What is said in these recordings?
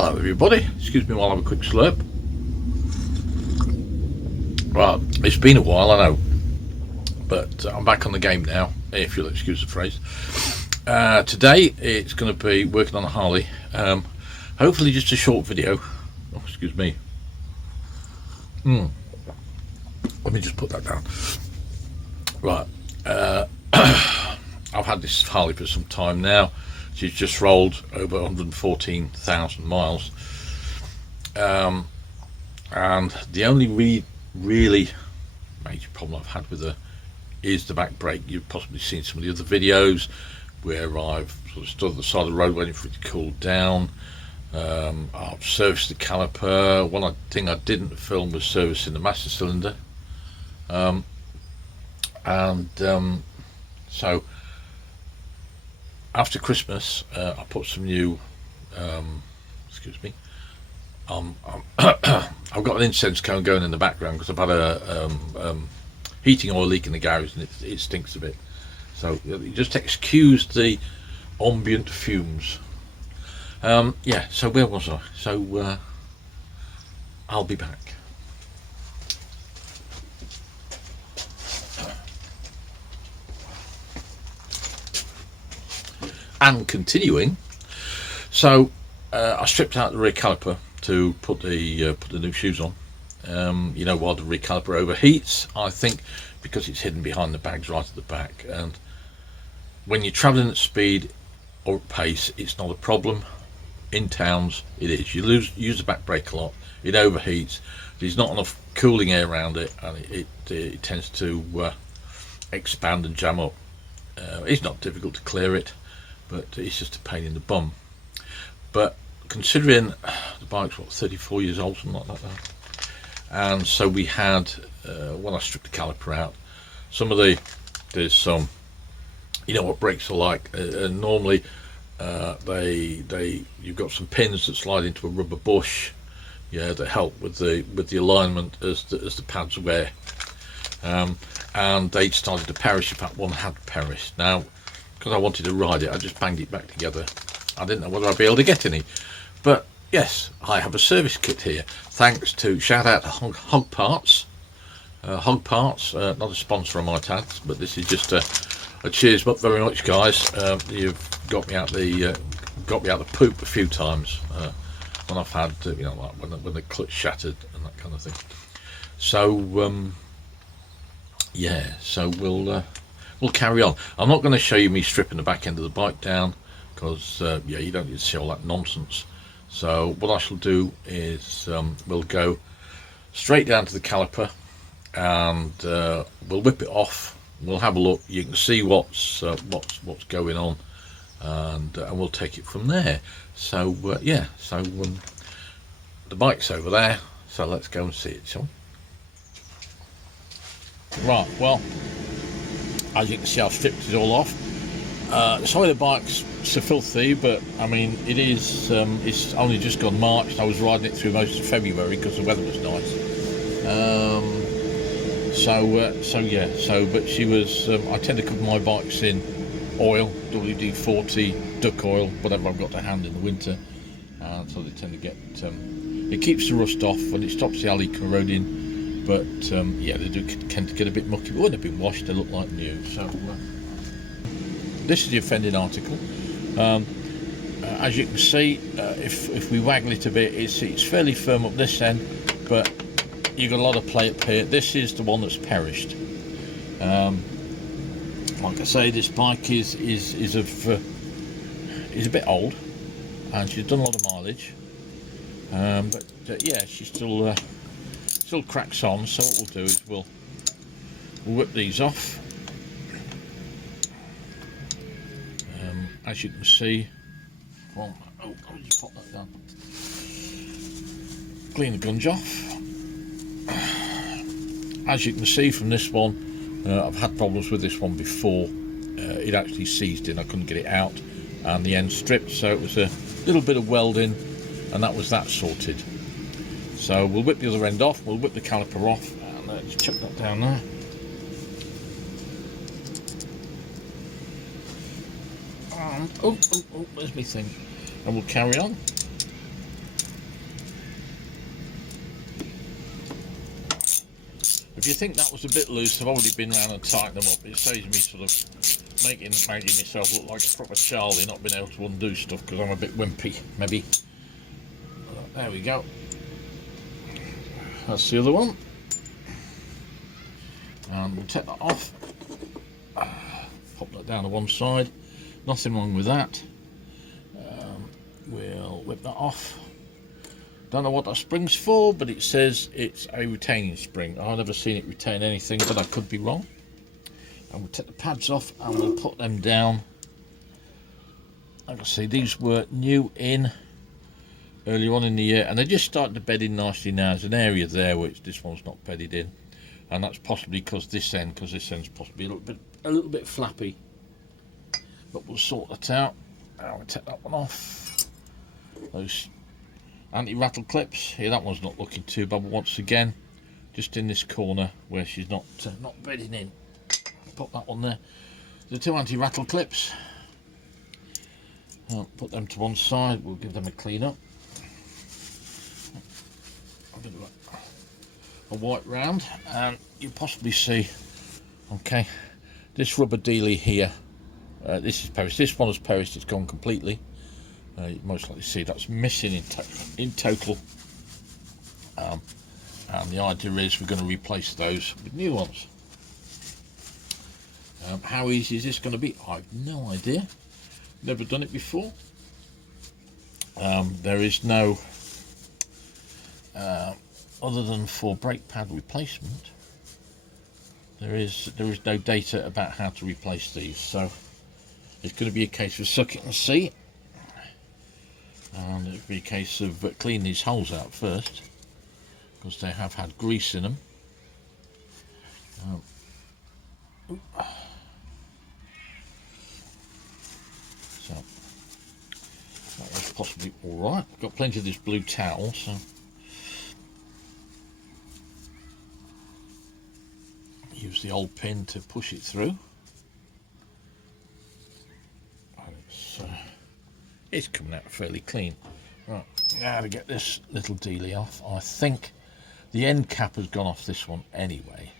Hello everybody, excuse me while I have a quick slurp. Well, it's been a while, I know, but I'm back on the game now, if you'll excuse the phrase. Today it's going to be working on a Harley, hopefully just a short video. Oh, excuse me. Let me just put that down. Right, I've had this Harley for some time now. She's just rolled over 114,000 miles, and the only really major problem I've had with her is the back brake. You've possibly seen some of the other videos where I've sort of stood at the side of the road waiting for it to cool down. I've serviced the caliper. One thing I didn't film was servicing the master cylinder, so after Christmas I put some new excuse me, I've got an incense cone going in the background because I've had a heating oil leak in the garage and it stinks a bit, so you just excuse the ambient fumes. Yeah, so where was I? So I'll be back. And continuing, so I stripped out the rear caliper to put the new shoes on. You know, while the rear caliper overheats, I think because it's hidden behind the bags right at the back, and when you're traveling at speed or at pace, it's not a problem. In towns it is. You use the back brake a lot, it overheats, there's not enough cooling air around it, and it tends to expand and jam up. It's not difficult to clear it, but it's just a pain in the bum. But considering the bike's what, 34 years old, something like that, and so we had when I stripped the caliper out, there's some, you know what brakes are like, normally you've got some pins that slide into a rubber bush, yeah, that help with the alignment as the pads wear, and they started to perish. In fact, one had perished. Now, because I wanted to ride it, I just banged it back together. I didn't know whether I'd be able to get any, but yes, I have a service kit here, thanks to, shout out to Hog Parts. Hog Parts, not a sponsor, I might add, but this is just a cheers up very much, guys. You've got me out the poop a few times when I've had you know, like when the clutch shattered and that kind of thing. So yeah, so we'll carry on. I'm not going to show you me stripping the back end of the bike down, because yeah, you don't need to see all that nonsense. So what I shall do is we'll go straight down to the caliper, and we'll whip it off. We'll have a look. You can see what's going on, and we'll take it from there. So yeah, so the bike's over there, so let's go and see it, shall we? Right, well, as you can see, I've stripped it all off. Sorry the bike's so filthy, but I mean, it is, it's only just gone March. I was riding it through most of February because the weather was nice. So yeah, but she was, I tend to cover my bikes in oil, WD-40, duck oil, whatever I've got to hand in the winter, so they tend to get, it keeps the rust off and it stops the alley corroding, but yeah, they do tend to get a bit mucky. But when they've been washed, they look like new. So this is the offending article. As you can see, if we waggle it a bit, it's fairly firm up this end, but you've got a lot of play up here. This is the one that's perished. Like I say, this bike is a bit old, and she's done a lot of mileage. But yeah, she still cracks on. So what we'll do is we'll whip these off. As you can see, well, oh, I'll just pop that down. Clean the gunge off. As you can see from this one, I've had problems with this one before. It actually seized in, I couldn't get it out, and the end stripped, so it was a little bit of welding, and that was that sorted. So we'll whip the other end off, we'll whip the caliper off, and just chuck that down there. And oh, there's my thing, and we'll carry on. If you think that was a bit loose, I've already been round and tightened them up. It saves me sort of making myself look like a proper Charlie, not being able to undo stuff because I'm a bit wimpy, maybe. There we go. That's the other one. And we'll take that off. Pop that down to one side. Nothing wrong with that. We'll whip that off. Don't know what that spring's for, but it says it's a retaining spring. I've never seen it retain anything, but I could be wrong. And we'll take the pads off and we'll put them down. Like I say, these were new in earlier on in the year, and they're just starting to bed in nicely now. There's an area there which this one's not bedded in, and that's possibly because this end's possibly a little bit flappy. But we'll sort that out. Now we'll take that one off. Those anti-rattle clips here, that one's not looking too bad, but once again just in this corner where she's not bedding in. Put that one there. The two anti-rattle clips, I'll put them to one side. We'll give them a clean up. A bit of a white round, and you possibly see, okay, this rubber dealie here, this is perished. This one is perished, it's gone completely. You most likely see that's missing in total, and the idea is we're going to replace those with new ones. How easy is this going to be? I've no idea. Never done it before. There is no other than for brake pad replacement, there is no data about how to replace these, so it's going to be a case of suck it and see. And it'll be a case of cleaning these holes out first, because they have had grease in them. So that was possibly alright. Got plenty of this blue towel, so use the old pin to push it through. And it's coming out fairly clean. Right, now to get this little dealie off. I think the end cap has gone off this one anyway,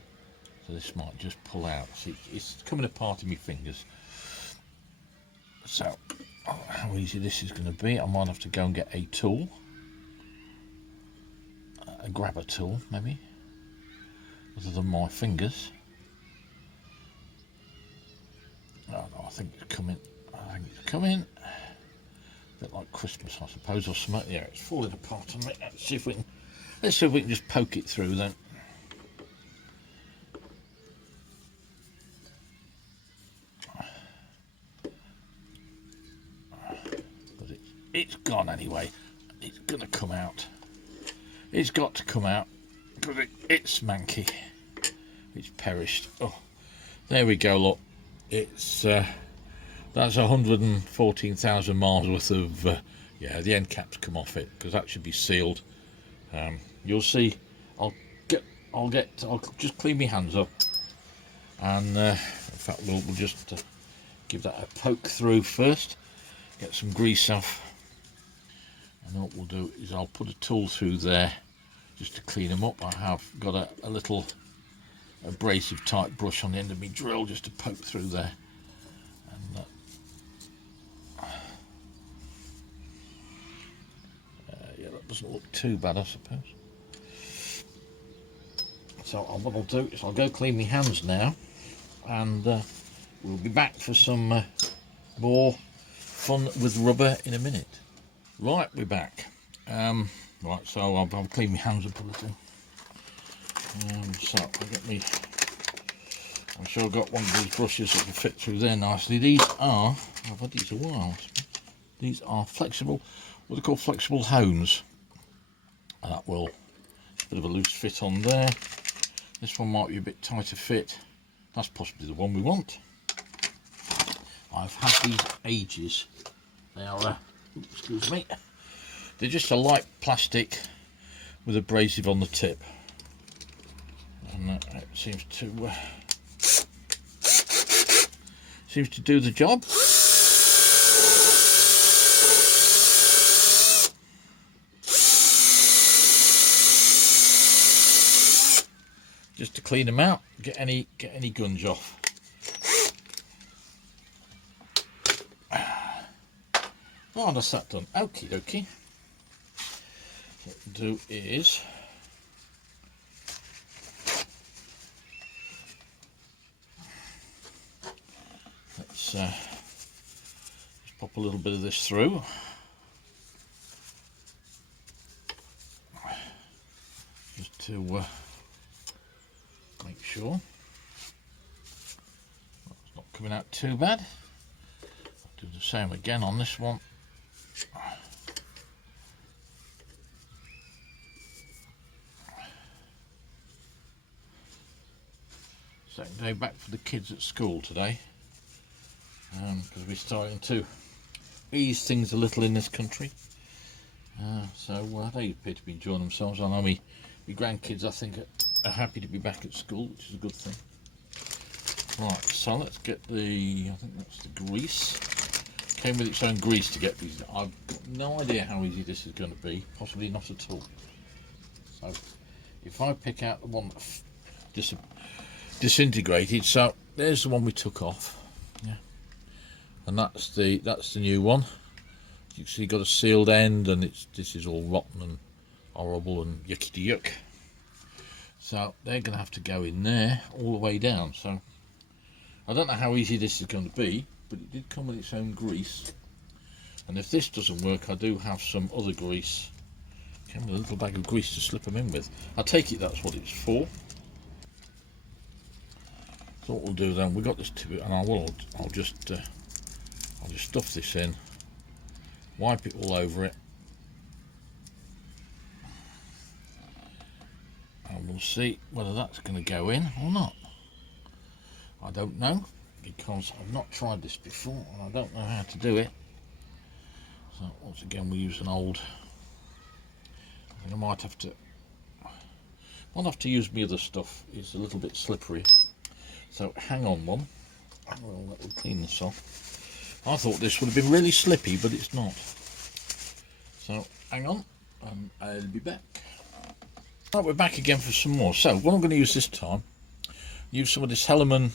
so this might just pull out. See, it's coming apart in my fingers. So how easy this is going to be, I might have to go and get a tool, a grabber tool maybe, other than my fingers. Oh no, I think it's coming. A bit like Christmas, I suppose, or something. Yeah, it's falling apart on me. Let's see if we can just poke it through then. But it's gone anyway. It's gonna come out. It's got to come out because it's manky. It's perished. Oh, there we go. Look, it's that's 114,000 miles worth of yeah, the end cap's come off it, because that should be sealed. You'll see. I'll just clean my hands up, and in fact we'll just give that a poke through first, get some grease off, and then what we'll do is I'll put a tool through there just to clean them up. I have got a little abrasive type brush on the end of my drill just to poke through there, and yeah, that doesn't look too bad, I suppose. So what I'll do is I'll go clean my hands now, and we'll be back for some more fun with rubber in a minute. Right, we're back. Right, so I'll clean my hands up a little. So I'll get me. I'm sure I've got one of these brushes that will fit through there nicely. These are, I've had these a while. These are flexible, what they call flexible hones. And that will, a bit of a loose fit on there. This one might be a bit tighter fit. That's possibly the one we want. I've had these ages. They are, excuse me, they're just a light plastic with abrasive on the tip. And it seems to do the job. just to clean them out, get any gunge off. Oh, that's that done. Okie dokie. What we'll do is let's just pop a little bit of this through. Just to make sure it's not coming out too bad. I'll do the same again on this one. Second day back for the kids at school today, because we're starting to ease things a little in this country. So they appear to be enjoying themselves. I know my grandkids, I think, are happy to be back at school, which is a good thing. Right, so let's get I think that's the grease. Came with its own grease to get these. I've got no idea how easy this is going to be, possibly not at all. So if I pick out the one that disintegrated, so there's the one we took off, yeah, and that's the new one. You can see got a sealed end, and this is all rotten and horrible and yucky to yuck. So they're going to have to go in there all the way down. So I don't know how easy this is going to be, but it did come with its own grease. And if this doesn't work, I do have some other grease. Came with a little bag of grease to slip them in with. I take it that's what it's for. So what we'll do then, we got this tube, and I'll just stuff this in, wipe it all over it, and we'll see whether that's going to go in or not. I don't know, because I've not tried this before and I don't know how to do it. So once again, we use an old. I think I might have to use my other stuff. It's a little bit slippery. So hang on one. We'll clean this off. I thought this would have been really slippy, but it's not. So hang on, and I'll be back. Right, we're back again for some more. So what I'm going to use this time, use some of this Hellman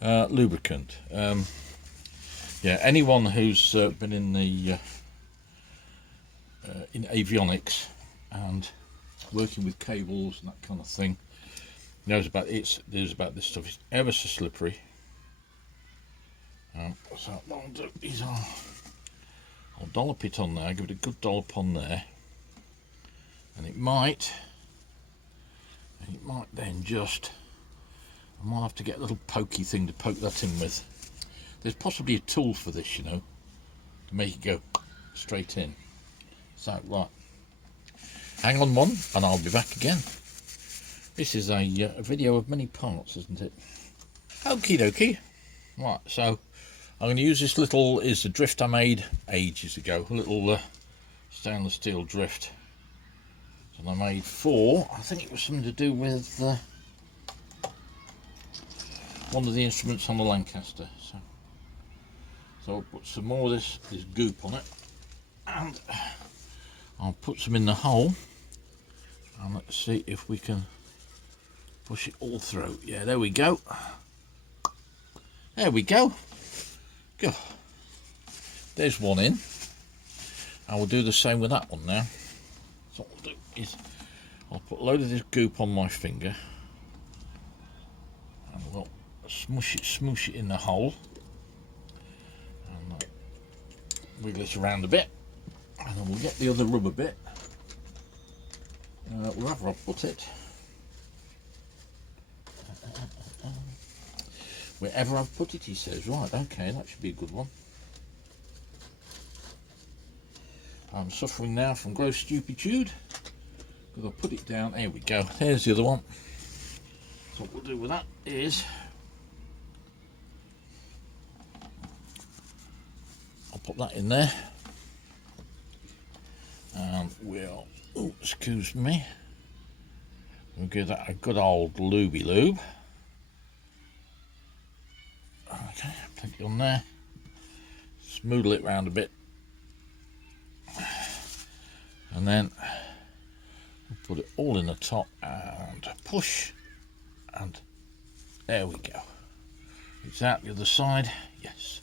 lubricant. Yeah, anyone who's been in the in avionics and working with cables and that kind of thing knows about this stuff. It's ever so slippery. So what I'll do is I'll dollop it on there, give it a good dollop on there, and it might then just, I might have to get a little pokey thing to poke that in with. There's possibly a tool for this, you know, to make it go straight in. So right, hang on one, and I'll be back again. This is a video of many parts, isn't it? Okie dokie. Right, so I'm going to use this little, is a drift I made ages ago, a little stainless steel drift. And I made for, I think it was something to do with one of the instruments on the Lancaster. So I'll put some more of this goop on it, and I'll put some in the hole, and let's see if we can push it all through. Yeah, there we go. There we go. Go. There's one in. I will do the same with that one now. So what I'll do is I'll put a load of this goop on my finger, and we'll smoosh it in the hole, and wiggle it around a bit, and then we'll get the other rubber bit wherever I put it. Wherever I've put it, he says. Right, okay, that should be a good one. I'm suffering now from gross stupidity, because I'll put it down. There we go. There's the other one. So what we'll do with that is I'll put that in there, and we'll, oh, excuse me, we'll give that a good old looby lube. Okay, plenty on there. Smoodle it round a bit, and then we'll put it all in the top and push and there we go. It's out the other side. Yes.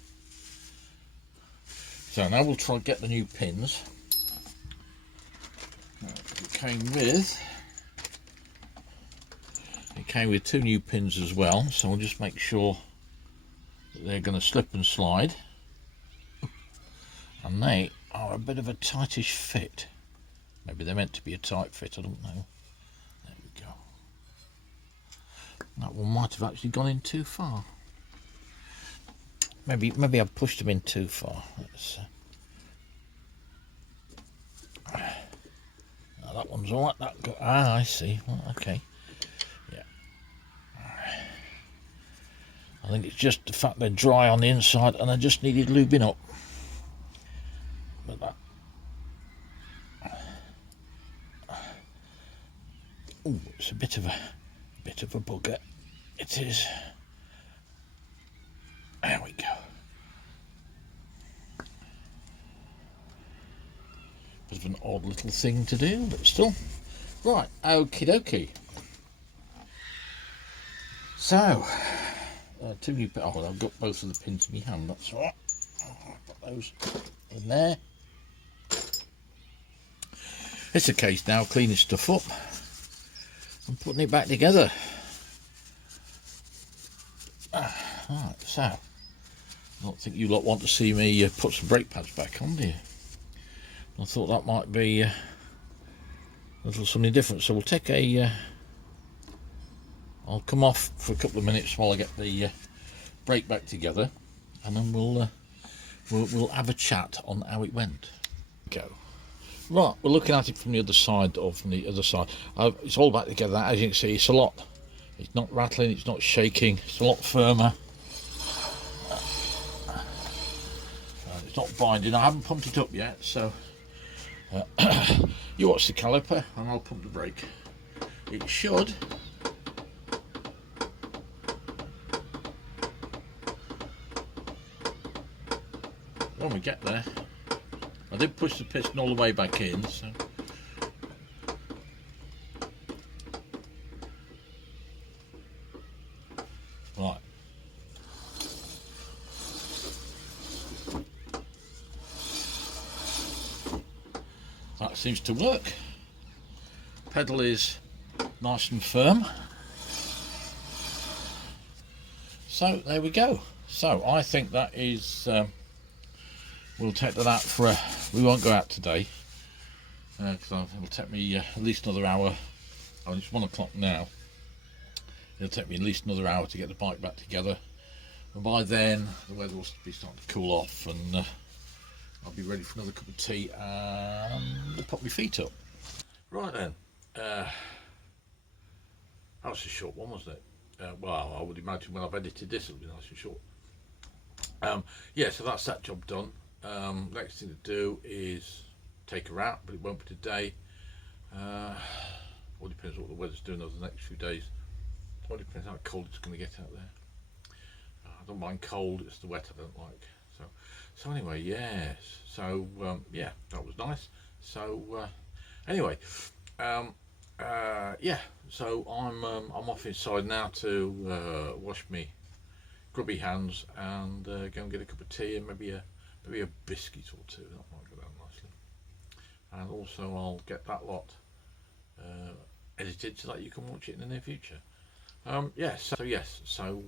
So now we'll try and get the new pins. It came with 2 new pins as well, so we'll just make sure that they're going to slip and slide, and they are a bit of a tightish fit. Maybe they're meant to be a tight fit, I don't know. There we go. That one might have actually gone in too far. Maybe I've pushed them in too far. That one's all right. I see. Well, okay. Yeah. I think it's just the fact they're dry on the inside and I just needed lubing up. But that. Oh, it's a bit of a bugger. It is. There we go. Bit of an odd little thing to do, but still. Right, okie dokie. So, 2 new pins. Oh, I've got both of the pins in my hand, that's all right. I'll put those in there. It's a case now, cleaning stuff up and putting it back together. Right, so, I don't think you lot want to see me put some brake pads back on, do you? I thought that might be a little something different, so we'll take I'll come off for a couple of minutes while I get the brake back together, and then we'll have a chat on how it went. Go. Right, we're looking at it from the other side, it's all back together. As you can see, it's not rattling, it's not shaking, it's a lot firmer. It's not binding. I haven't pumped it up yet, so you watch the caliper and I'll pump the brake. It should. When we get there, I did push the piston all the way back in, so right. That seems to work. Pedal is nice and firm. So there we go. So I think that is, we'll take that out for we won't go out today, because it'll take me at least another hour. Oh, it's 1 o'clock now. It'll take me at least another hour to get the bike back together, and by then the weather will be starting to cool off, and I'll be ready for another cup of tea and pop my feet up. Right then, that was a short one, wasn't it? Well, I would imagine when I've edited this it'll be nice and short. Yeah, so that's that job done. Next thing to do is take her out, but it won't be today. All depends what the weather's doing over the next few days. All depends how cold it's going to get out there. I don't mind cold, it's the wet I don't like. So anyway, yes. So yeah, that was nice. So anyway, yeah. So I'm off inside now to wash me grubby hands and go and get a cup of tea and maybe a biscuit or two. That might go down nicely. And also I'll get that lot edited so that you can watch it in the near future. Yes. So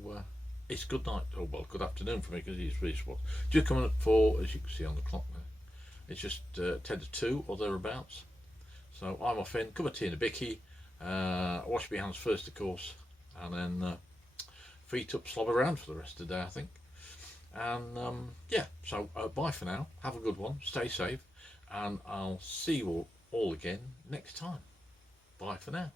it's good night. Oh well, good afternoon for me because it's really what just coming at 4, as you can see on the clock there. It's just 10 to 2 or thereabouts. So I'm off in, cup of tea and a bicky. Wash my hands first, of course, and then feet up, slob around for the rest of the day, I think. And yeah, so bye for now. Have a good one. Stay safe, and I'll see you all again next time. Bye for now.